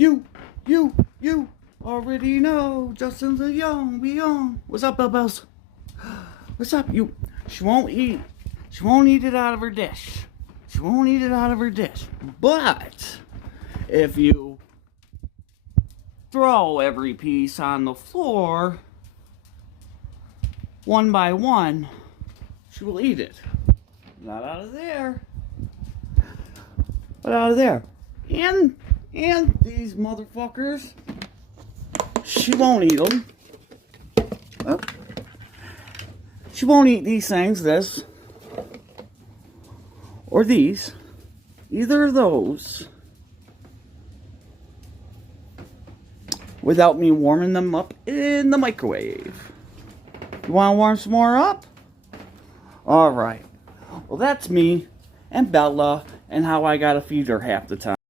you already know. Justin's a young, we young. What's up, Bell Bells? What's up, you? She won't eat. She won't eat it out of her dish. She won't eat it out of her dish. But if you throw every piece on the floor, one by one, she will eat it. Not out of there, but out of there. And these motherfuckers, she won't eat them. Oh. She won't eat these things, this, or these, either of those, without me warming them up in the microwave. You want to warm some more up? Alright. Well, that's me and Bella and how I gotta feed her half the time.